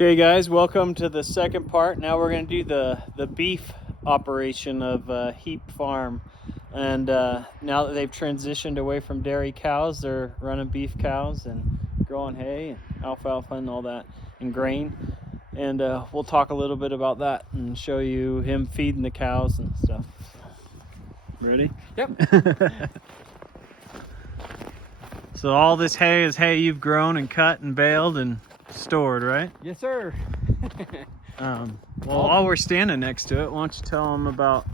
Okay guys, welcome to the second part. Now we're going to do the beef operation of Heap Farm. And now that they've transitioned away from dairy cows, they're running beef cows and growing hay and alfalfa and all that and grain. And we'll talk a little bit about that and show you him feeding the cows and stuff. Ready? Yep. So all this hay is hay you've grown and cut and baled and stored, right? Yes, sir. Well, while we're standing next to it, why don't you tell them about...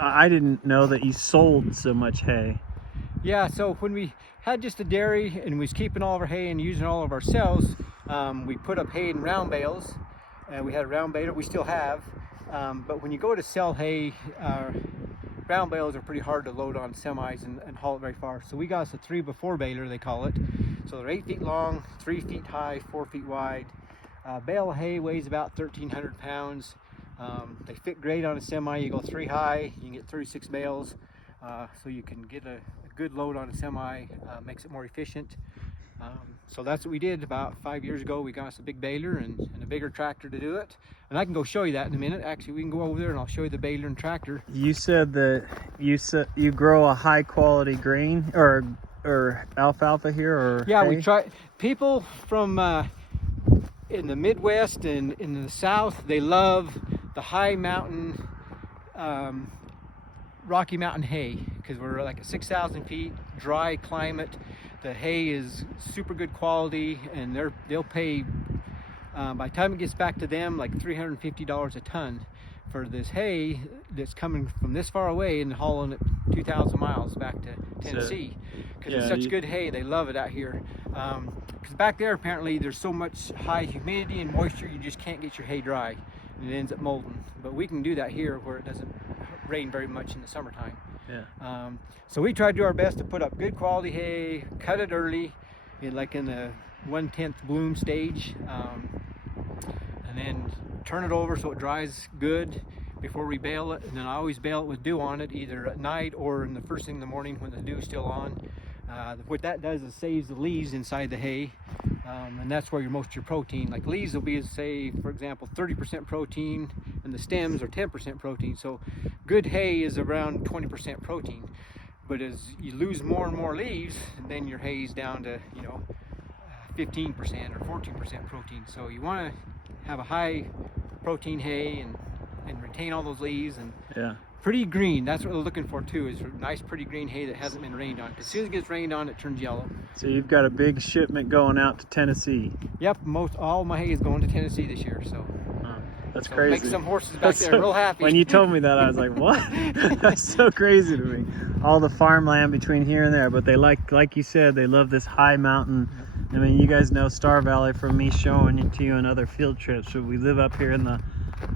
I didn't know that you sold so much hay. Yeah, so when we had just a dairy and we was keeping all of our hay and using all of ourselves, we put up hay in round bales, and we had a round baler. We still have, but when you go to sell hay, round bales are pretty hard to load on semis and haul it very far. So we got us a 3x4 baler, they call it. So they're 8 feet long, 3 feet high, 4 feet wide. Bale of hay weighs about 1,300 pounds. They fit great on a semi. You go 3 high, you can get 36 bales. So you can get a good load on a semi, makes it more efficient. So that's what we did about 5 years ago. We got us a big baler and a bigger tractor to do it. And I can go show you that in a minute. Actually, we can go over there and I'll show you the baler and tractor. You said that you grow a high quality grain or alfalfa here, or yeah, hay? we try. People from in the Midwest and in the South, they love the high mountain, Rocky Mountain hay, because we're like at 6,000 feet, dry climate. The hay is super good quality, and they'll pay by the time it gets back to them like $350 a ton for this hay that's coming from this far away and hauling it 2,000 miles back to Tennessee, because it's such good hay. They love it out here, because back there apparently there's so much high humidity and moisture you just can't get your hay dry and it ends up molding. But we can do that here where it doesn't rain very much in the summertime. Yeah. So we try to do our best to put up good quality hay, cut it early, in the 1/10 bloom stage, and then turn it over so it dries good before we bale it. And then I always bale it with dew on it, either at night or in the first thing in the morning when the dew's still on. What that does is saves the leaves inside the hay, and that's where most of your protein, like leaves will be, say for example, 30% protein, and the stems are 10% protein. So good hay is around 20% protein. But as you lose more and more leaves, then your hay's down to 15% or 14% protein. So you want to have a high protein hay and retain all those leaves, and pretty green. That's what we're looking for too, is nice pretty green hay that hasn't been rained on. As soon as it gets rained on, it turns yellow. So you've got a big shipment going out to Tennessee. Yep, all my hay is going to Tennessee this year. So that's crazy. Make some horses back there real happy. When you told me that, I was like, what? That's so crazy to me. All the farmland between here and there, but they like you said, they love this high mountain. I mean, you guys know Star Valley from me showing it to you on other field trips, but we live up here in the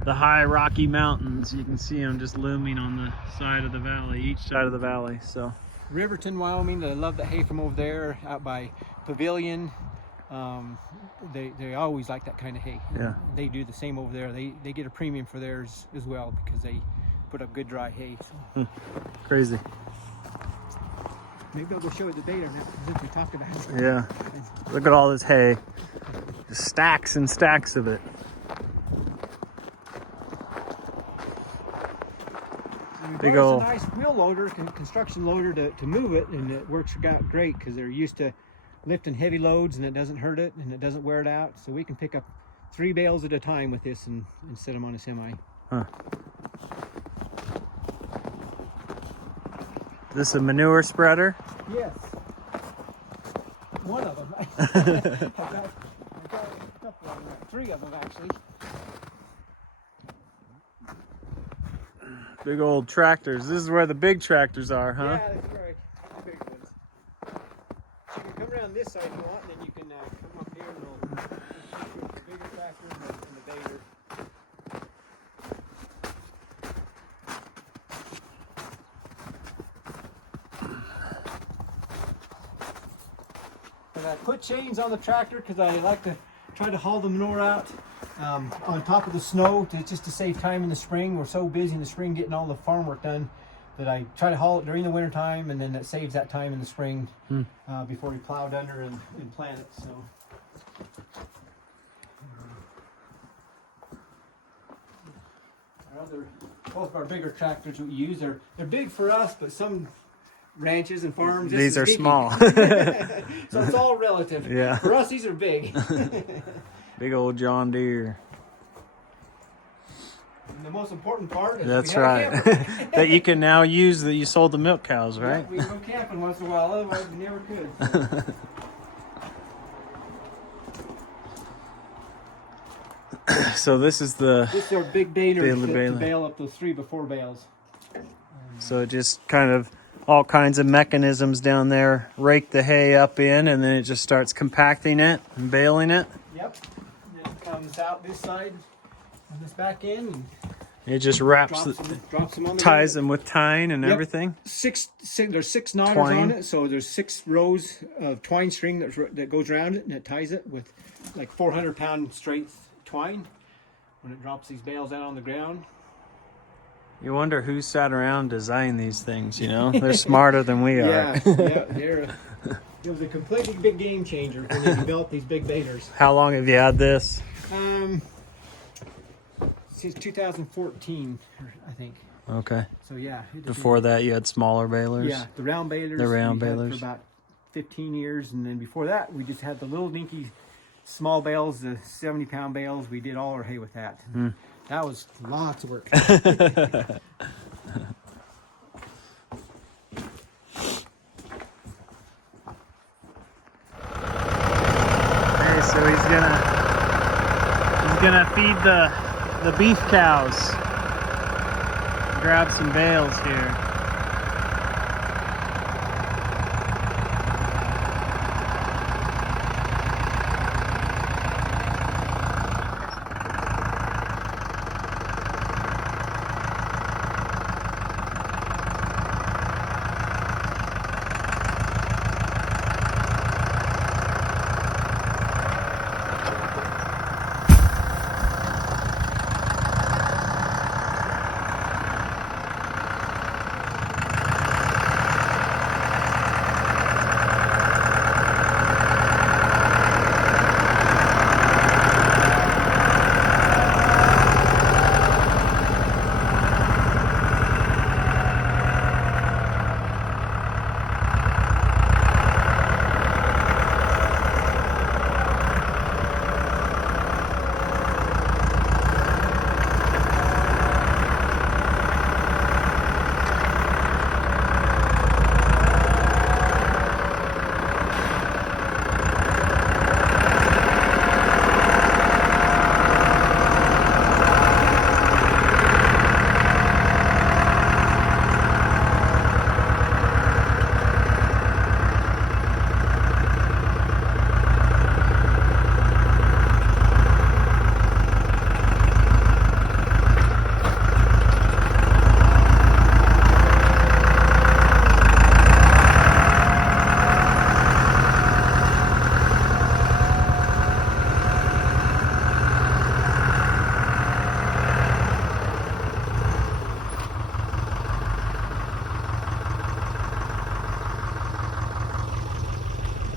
high Rocky Mountains. You can see them just looming on the side of the valley, each side of the valley. So Riverton, Wyoming, I love the hay from over there, out by Pavilion. They always like that kind of hay. Yeah. They do the same over there. They get a premium for theirs as well because they put up good dry hay. So. Crazy. Maybe I'll go show you the baler now since we talked about it. Yeah. Look at all this hay. Just stacks and stacks of it. Big old. It's a nice wheel loader, construction loader to move it, and it works out great because they're used to lifting heavy loads and it doesn't hurt it and it doesn't wear it out. So we can pick up 3 bales at a time with this and set them on a semi. Huh. This a manure spreader? Yes. One of them. I've got a couple of them, 3 of them actually. Big old tractors. This is where the big tractors are, huh? Yeah, that's right. The big ones. So you can come around this side if you want, and then you can come up here and we'll the bigger tractor and the baler. And I put chains on the tractor because I like to try to haul the manure out on top of the snow just to save time in the spring. We're so busy in the spring getting all the farm work done that I try to haul it during the winter time, and then that saves that time in the spring before we plowed under and plant it. So both of our bigger tractors we use. They're big for us, but some ranches and farms. These are small. So it's all relative. Yeah. For us, these are big. Big old John Deere. And the most important part is That's we have a right. camper. That you can now use that you sold the milk cows, right? Yeah, we go camping once in a while, otherwise we never could. So this is This is our big baler Baler, to baler. bale up those 3 before bales. so it just kind of all kinds of mechanisms down there rake the hay up in, and then it just starts compacting it and baling it. Yep. And then it comes out this side and this back end and It just wraps, drops them on the ties ground. them with tying and Yep. everything. There's 6 knotters Twine. on it, so there's 6 rows of twine string that goes around it, and it ties it with like 400-pound straight twine. When it drops these bales out on the ground, You wonder who sat around and designed these things, you know? They're smarter than we are. it was a completely big game changer when they developed these big balers. How long have you had this? Since 2014, I think. Okay. So yeah. Before that, you had smaller balers? Yeah, the round balers. The round we had balers. for about 15 years, and then before that, we just had the little dinky small bales, the 70-pound bales. We did all our hay with that. That was lots of work. Okay, so he's gonna feed the beef cows. Grab some bales here.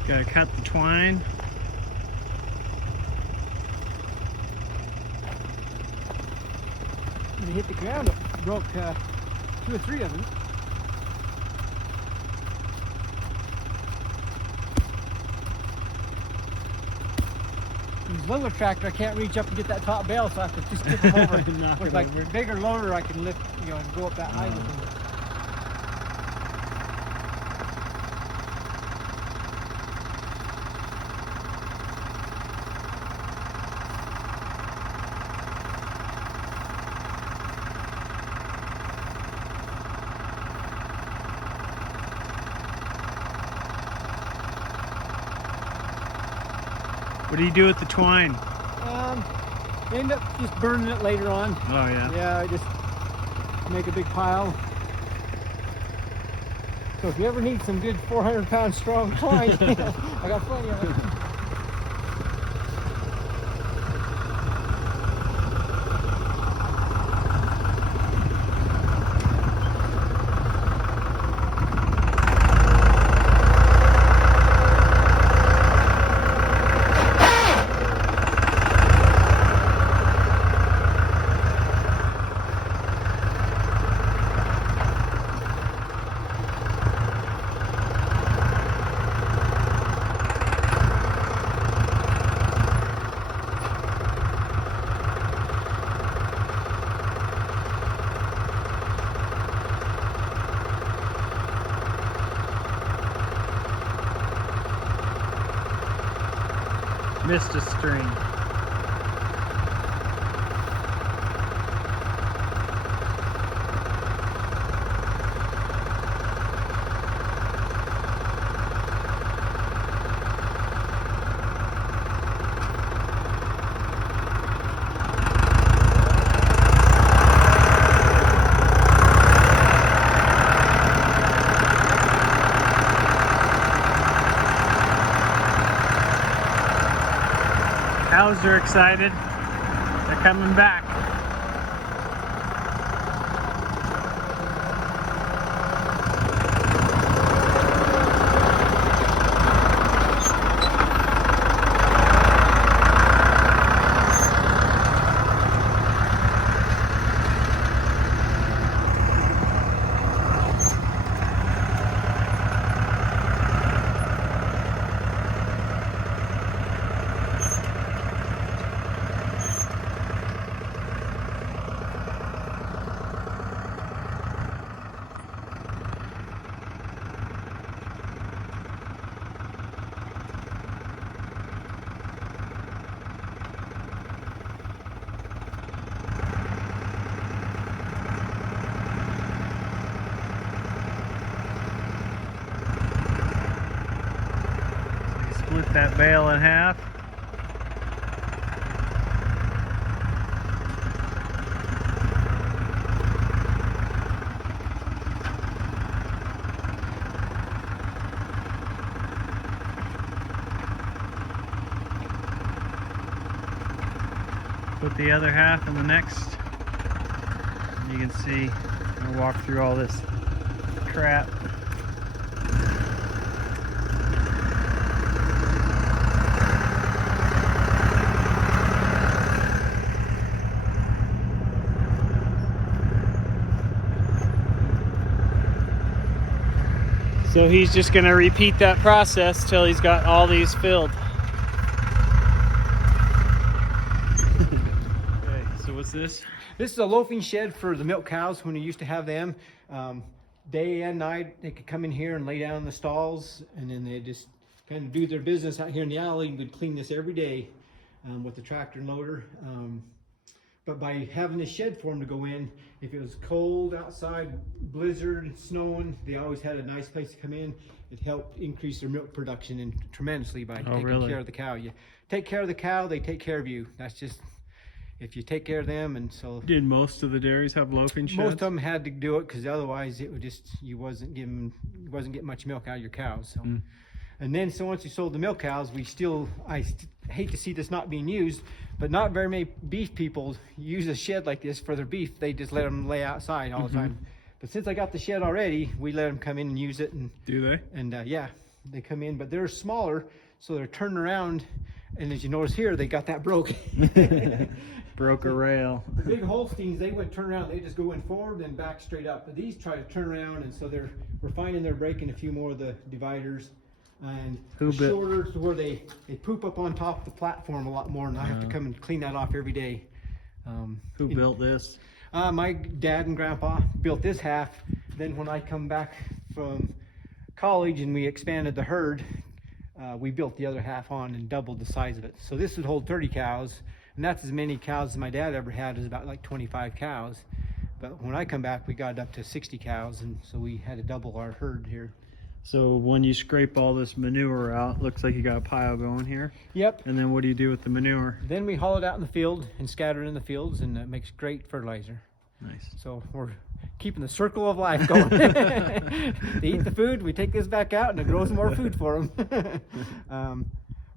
Gotta cut the twine. When it hit the ground, it broke 2 or 3 of them. This little tractor, I can't reach up and get that top bale, so I have to just tip them over. Knock With it like over. a bigger loader, I can lift, and go up that high with them. What do you do with the twine? End up just burning it later on. Oh, yeah. Yeah, I just make a big pile. So if you ever need some good 400-pound strong twine, I got plenty of it. Missed a string. Cows are excited. They're coming back. Split that bale in half. Put the other half in the next. You can see, I'll walk through all this crap. So he's just going to repeat that process till he's got all these filled. Okay, so what's this? This is a loafing shed for the milk cows when we used to have them. Day and night, they could come in here and lay down in the stalls, and then they just kind of do their business out here in the alley. We'd clean this every day with the tractor and loader. But by having this shed for them to go in, if it was cold outside, blizzard, snowing, they always had a nice place to come in. It helped increase their milk production tremendously by taking care of the cow. You take care of the cow, they take care of you. That's just, if you take care of them. And so did most of the dairies have loafing sheds? Most of them had to do it because otherwise it would just, you wasn't getting much milk out of your cows. So. And then, so once you sold the milk cows, I hate to see this not being used, but not very many beef people use a shed like this for their beef. They just let them lay outside all the time. But since I got the shed already, we let them come in and use it. And do they? And yeah, they come in, but they're smaller, so they're turning around. And as you notice here, they got that broke. Broke a rail. The big Holsteins, they wouldn't turn around. They just go in forward and back straight up. But these try to turn around, and so we're finding they're breaking a few more of the dividers. And shorter to where they poop up on top of the platform a lot more, and I have to come and clean that off every day. Who built this? My dad and grandpa built this half. Then when I come back from college and we expanded the herd, we built the other half on and doubled the size of it. So this would hold 30 cows, and that's as many cows as my dad ever had, is about like 25 cows. But when I come back, we got it up to 60 cows, and so we had to double our herd here. So when you scrape all this manure out, looks like you got a pile going here. Yep. And then what do you do with the manure? Then we haul it out in the field and scatter it in the fields, and it makes great fertilizer. Nice. So we're keeping the circle of life going. They eat the food, we take this back out, and it grows more food for them.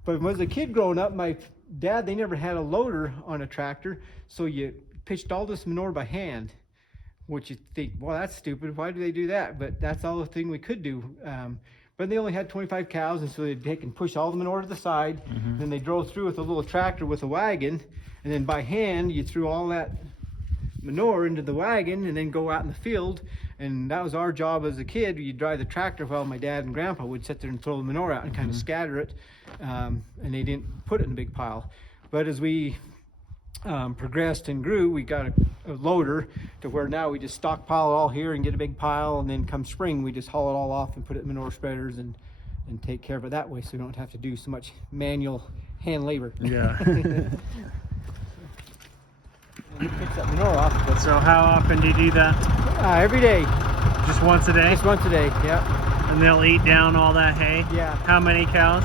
But when I was a kid growing up, my dad, they never had a loader on a tractor, so you pitched all this manure by hand. Which you think, well, that's stupid. Why do they do that? But that's all the thing we could do. But they only had 25 cows, and so they'd take and push all the manure to the side. Then they drove through with a little tractor with a wagon, and then by hand, you threw all that manure into the wagon and then go out in the field. And that was our job as a kid. You'd drive the tractor while my dad and grandpa would sit there and throw the manure out and kind of scatter it. And they didn't put it in a big pile. But as we progressed and grew, we got a loader to where now we just stockpile it all here and get a big pile, and then come spring we just haul it all off and put it in manure spreaders and take care of it that way, so we don't have to do so much manual hand labor. Yeah. He picks that manure off. But, So how often do you do that? every day. Just once a day? Just once a day, yeah. And they'll eat down all that hay? Yeah. How many cows?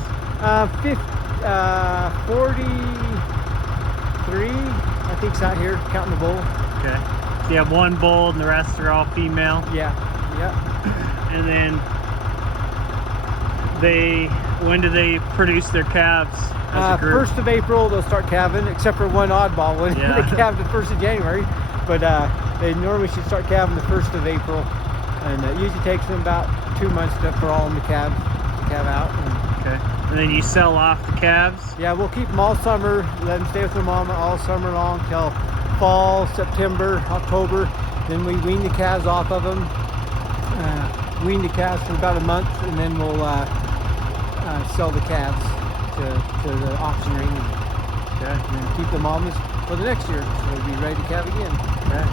43, I think's out here, counting the bull. Okay. So you have one bull and the rest are all female? Yeah, yeah. And then when do they produce their calves as a group? 1st of April they'll start calving, except for one oddball one. Yeah. They calve the 1st of January, but they normally should start calving the 1st of April, and it usually takes them about 2 months for all of them to calve out. Okay. And then you sell off the calves? Yeah, we'll keep them all summer, let them stay with their mama all summer long till fall, September, October. Then we wean the calves off of them, wean the calves for about a month, and then we'll sell the calves to the auction ring, Okay. and then keep the mamas for the next year, so they'll be ready to calve again. Okay.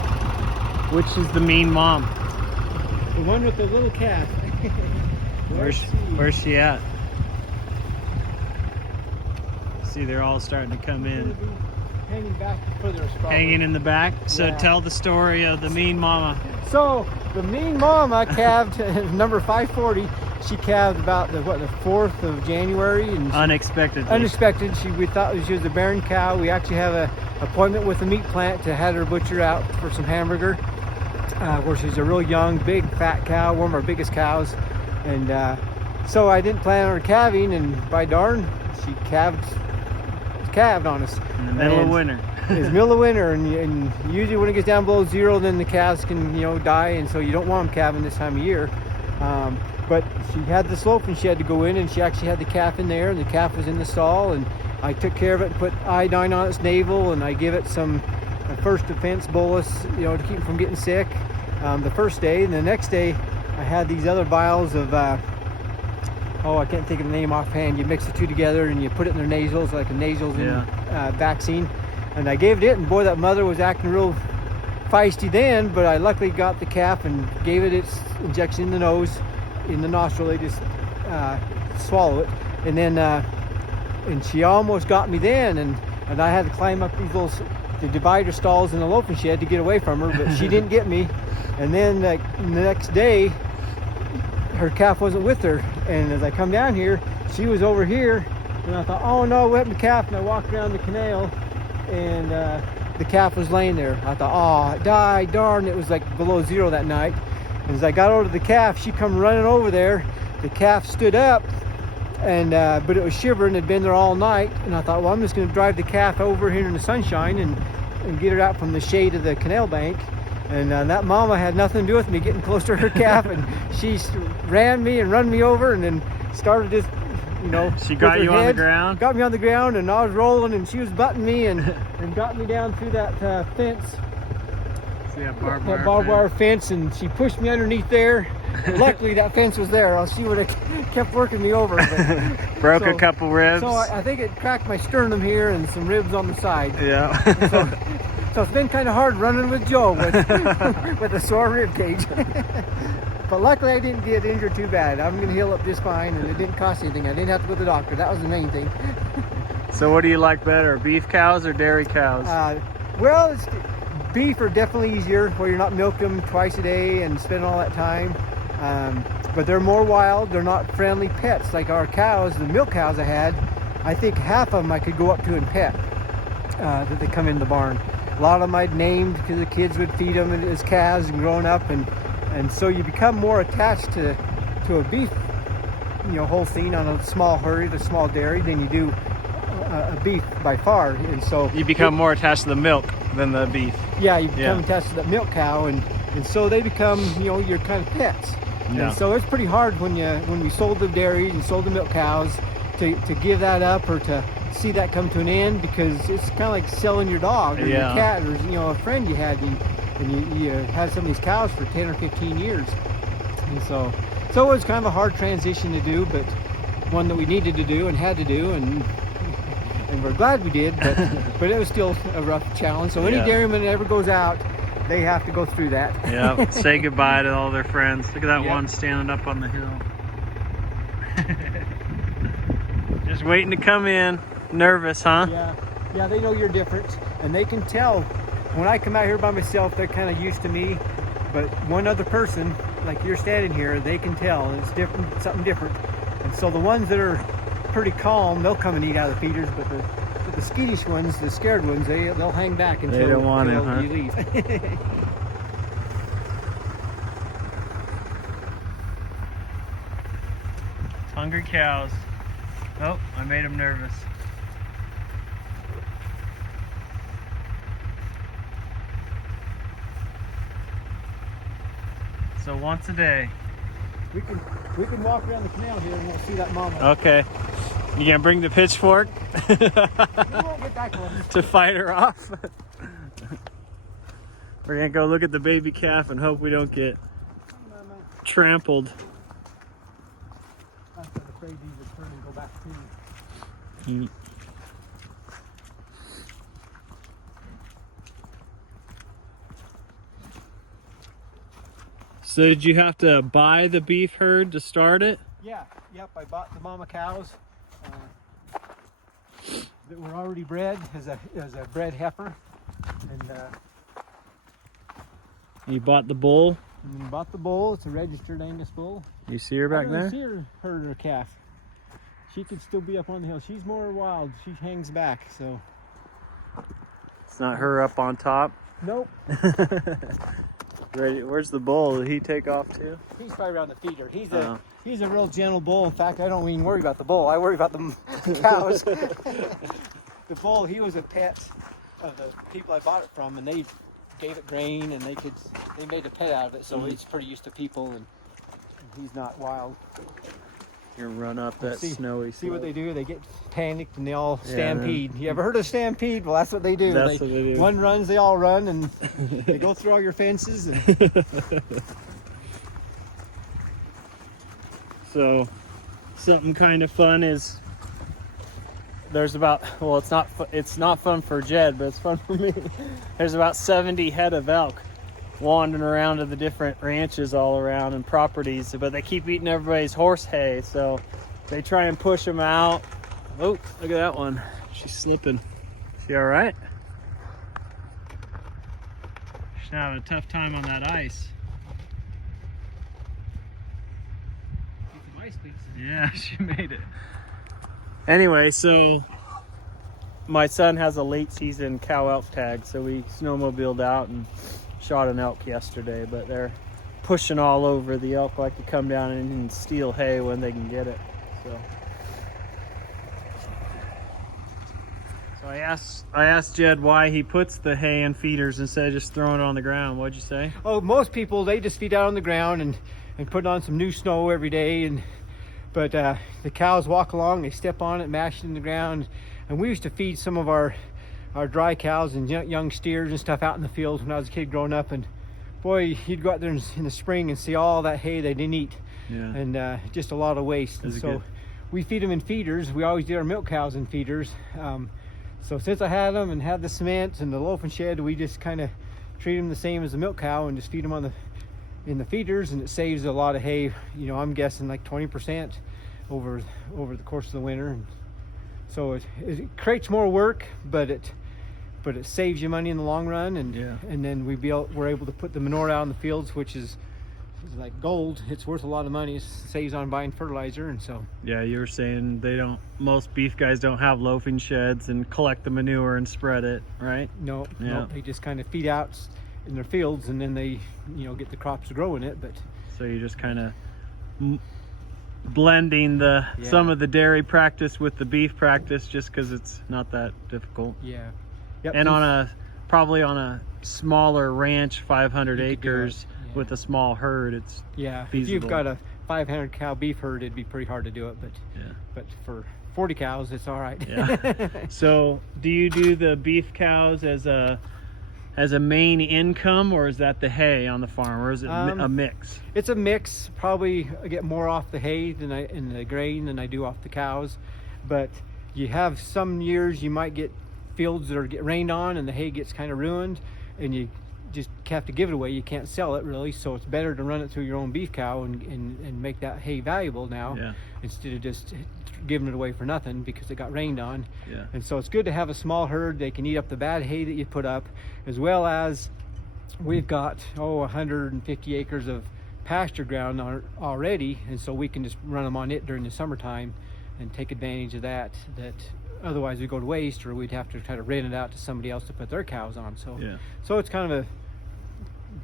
Which is the mean mom? The one with the little calf. Where's she at? See, they're all starting to come in. Hanging back further. Hanging in the back. So Yeah. tell the story of the mean mama. So the mean mama calved number 540. She calved about the 4th of January, and Unexpectedly. unexpected. We thought she was a barren cow. We actually have an appointment with the meat plant to have her butchered out for some hamburger. Where she's a real young, big, fat cow, one of our biggest cows, and so I didn't plan on her calving, and by darn, she calved on us. In the middle of winter. It's middle of winter, and usually when it gets down below zero, then the calves can die, and so you don't want them calving this time of year. But she had the slope, and she had to go in, and she actually had the calf in there, and the calf was in the stall, and I took care of it and put iodine on its navel, and I give it some first defense bolus, to keep it from getting sick. The first day, and the next day I had these other vials of I can't think of the name offhand. You mix the two together and you put it in their nasals, like a nasal vaccine, and I gave it, and boy, that mother was acting real feisty then, but I luckily got the calf and gave it its injection in the nose, in the nostril. They just swallow it, and then and she almost got me then, and I had to climb up the divider stalls in the loafing shed to get away from her, but she didn't get me. And then the next day, her calf wasn't with her, and as I come down here, she was over here, and I thought, oh no, what happened to the calf? And I walked around the canal, and the calf was laying there. I thought, oh, it died, darn, it was like below zero that night. And as I got over to the calf, she come running over there. The calf stood up, and but it was shivering, had been there all night, and I thought, well, I'm just going to drive the calf over here in the sunshine and get her out from the shade of the canal bank. And that mama had nothing to do with me getting close to her calf, and she ran me and run me over, and then started just, She got you on the ground? Got me on the ground, and I was rolling, and she was butting me and got me down through that fence. Yeah, that barbed wire fence, and she pushed me underneath there. Luckily, that fence was there, else she would have kept working me over. But, Broke a couple ribs. So I think it cracked my sternum here and some ribs on the side. Yeah. So it's been kind of hard running with Joe with a sore rib cage. But luckily I didn't get injured too bad. I'm going to heal up just fine, and it didn't cost anything. I didn't have to go to the doctor. That was the main thing. So what do you like better, beef cows or dairy cows? Well, beef are definitely easier, where you're not milking them twice a day and spending all that time. But they're more wild. They're not friendly pets like our cows. The milk cows I had, I think half of them I could go up to and pet that they come in the barn. A lot of them I'd named because the kids would feed them as calves and growing up, and so you become more attached to a beef, Holstein on a small herd, a small dairy, than you do a beef by far. And so you become more attached to the milk than the beef. Yeah, you become attached to that milk cow, and so they become your kind of pets. Yeah. And so it's pretty hard when we sold the dairies and sold the milk cows to give that up, or to see that come to an end, because it's kind of like selling your dog or your cat, or a friend you had, and you had some of these cows for 10 or 15 years. And so it was kind of a hard transition to do, but one that we needed to do and had to do, and we're glad we did, but it was still a rough challenge. So any dairyman that ever goes out, they have to go through that. Yeah, say goodbye to all their friends. Look at that one standing up on the hill. Just waiting to come in. nervous, huh? Yeah, they know you're different, and they can tell. When I come out here by myself, they're kind of used to me, but one other person, like you're standing here, they can tell it's different, something different. And so the ones that are pretty calm, they'll come and eat out of the feeders, but the skittish ones, the scared ones, they'll hang back until they don't want it, huh? you leave. Hungry cows. Oh, I made them nervous. So once a day. We can walk around the canal here and we'll see that mama. Okay. You gonna bring the pitchfork? We won't get back one. To fight her off? We're gonna go look at the baby calf and hope we don't get trampled. I'm afraid these will turn and go back to. So did you have to buy the beef herd to start it? Yeah, yep, I bought the mama cows that were already bred as a bred heifer, and You bought the bull? bought the bull. It's a registered Angus bull. You see her back I there? don't see her herd or calf. She could still be up on the hill. She's more wild. She hangs back, so. It's not her up on top? Nope. Where's the bull? Did he take off too? He's probably around the feeder. He's a real gentle bull. In fact, I don't even worry about the bull. I worry about the cows. The bull, he was a pet of the people I bought it from, and they gave it grain, and they made a pet out of it, so it's pretty used to people, and he's not wild. You run up that snowy See what slope. they do? They get panicked and they all stampede. You ever heard of stampede? Well, that's what they do. That's what they do. One runs, they all run, and they go through all your fences. And So, something kind of fun is there's about, well, it's not fun for Jed, but it's fun for me. There's about 70 head of elk wandering around to the different ranches all around and properties, but they keep eating everybody's horse hay, so they try and push them out. Oh, look at that one. She's slipping. She all right? She's having a tough time on that ice. Yeah, she made it. Anyway, so my son has a late season cow elk tag, so we snowmobiled out and shot an elk yesterday, but they're pushing all over. The elk like to come down and steal hay when they can get it. So I asked Jed why he puts the hay in feeders instead of just throwing it on the ground. What'd you say? oh, most people, they just feed out on the ground and put on some new snow every day, but the cows walk along, they step on it, mash it in the ground. And we used to feed some of our dry cows and young steers and stuff out in the fields when I was a kid growing up, and boy, you'd go out there in the spring and see all that hay they didn't eat. Yeah. And just a lot of waste. And so we feed them in feeders. We always did our milk cows in feeders. So since I had them and had the cement and the loafing shed, we just kind of treat them the same as a milk cow and just feed them in the feeders, and it saves a lot of hay. You know, I'm guessing like 20% over the course of the winter. And so it creates more work, but it saves you money in the long run. And then we're able to put the manure out in the fields, which is like gold. It's worth a lot of money. It saves on buying fertilizer. And so yeah, you were saying most beef guys don't have loafing sheds and collect the manure and spread it, right? No, they just kind of feed out in their fields, and then they get the crops to grow in it. But so you just kind of blending some of the dairy practice with the beef practice, just because it's not that difficult. Yeah. Yep. And probably on a smaller ranch, 500 acres with a small herd, it's feasible. If you've got a 500 cow beef herd, it'd be pretty hard to do it, but for 40 cows, it's all right. Yeah. So do you do the beef cows as a main income, or is that the hay on the farm, or is it a mix? It's a mix. Probably I get more off the hay and the grain than I do off the cows, but you have some years you might get fields that get rained on and the hay gets kind of ruined, and you just have to give it away. You can't sell it really, so it's better to run it through your own beef cow and make that hay valuable now, instead of just giving it away for nothing because it got rained on. Yeah. And so it's good to have a small herd. They can eat up the bad hay that you put up, as well as we've got 150 acres of pasture ground already, and so we can just run them on it during the summertime and take advantage of that otherwise we go to waste, or we'd have to try to rent it out to somebody else to put their cows on. So Yeah. so it's kind of a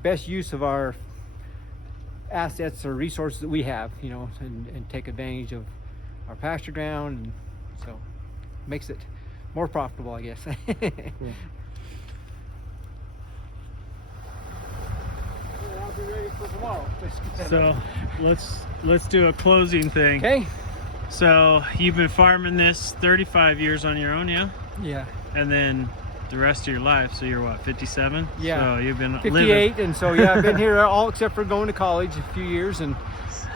best use of our assets or resources that we have, you know, and take advantage of our pasture ground, and so makes it more profitable, I guess. Cool. I'll be ready for tomorrow. So let's do a closing thing. Okay. So you've been farming this 35 years on your own, yeah? Yeah. And then the rest of your life, so you're what, 57? Yeah. So you've been 58, living. and so yeah, I've been here all except for going to college a few years, and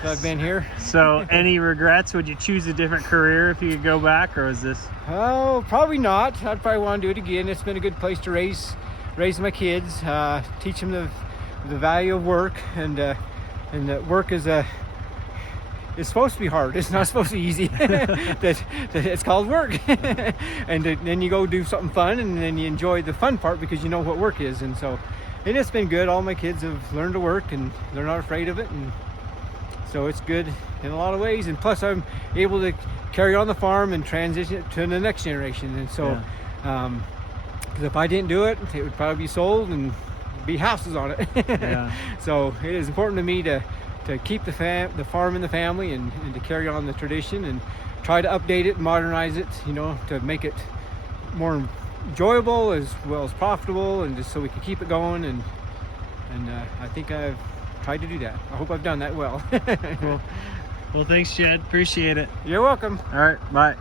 so I've been here. So any regrets? Would you choose a different career if you could go back, or is this? Oh, probably not. I'd probably want to do it again. It's been a good place to raise my kids, teach them the value of work, and that work is it's supposed to be hard. It's not supposed to be easy. that it's called work. And then you go do something fun, and then you enjoy the fun part because you know what work is. And so, and it's been good. All my kids have learned to work, and they're not afraid of it. And so it's good in a lot of ways. And plus, I'm able to carry on the farm and transition it to the next generation. And so, because if I didn't do it, it would probably be sold and be houses on it. Yeah. So it is important to me to keep the farm in the family, and to carry on the tradition, and try to update it, modernize it, you know, to make it more enjoyable as well as profitable, and just so we can keep it going. And I think I've tried to do that. I hope I've done that well. Cool. Well, thanks, Jed. Appreciate it. You're welcome. All right. Bye.